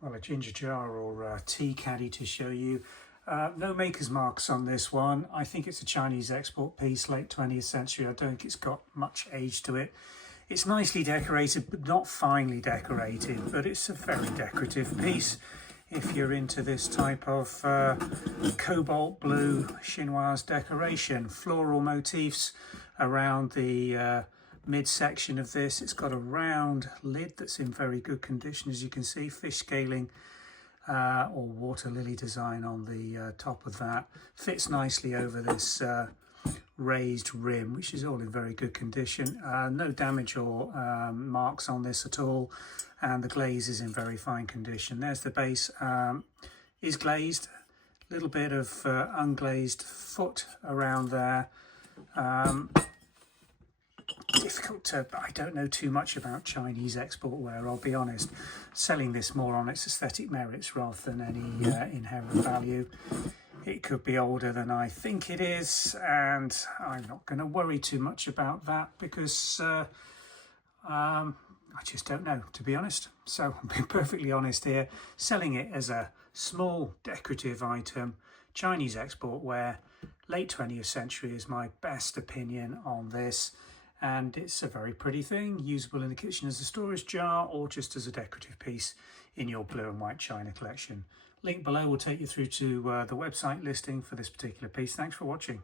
well, a ginger jar or a tea caddy to show you. No maker's marks on this one. I think it's a Chinese export piece, late 20th century. I don't think it's got much age to it. It's nicely decorated, but not finely decorated, but it's a very decorative piece. If you're into this type of cobalt blue chinoise decoration, floral motifs around the midsection of this. It's got a round lid that's in very good condition, as you can see, fish scaling or water lily design on the top of that. Fits nicely over this raised rim, which is all in very good condition. No damage or marks on this at all, and the glaze is in very fine condition. There's the base, is glazed, a little bit of unglazed foot around there. Difficult to, I don't know too much about Chinese export ware, I'll be honest. Selling this more on its aesthetic merits rather than any inherent value. It could be older than I think it is, and I'm not going to worry too much about that because I just don't know, to be honest. So I'm being perfectly honest here, selling it as a small decorative item, Chinese export ware, late 20th century is my best opinion on this. And it's a very pretty thing, usable in the kitchen as a storage jar or just as a decorative piece in your blue and white china collection. Link below will take you through to the website listing for this particular piece. Thanks for watching.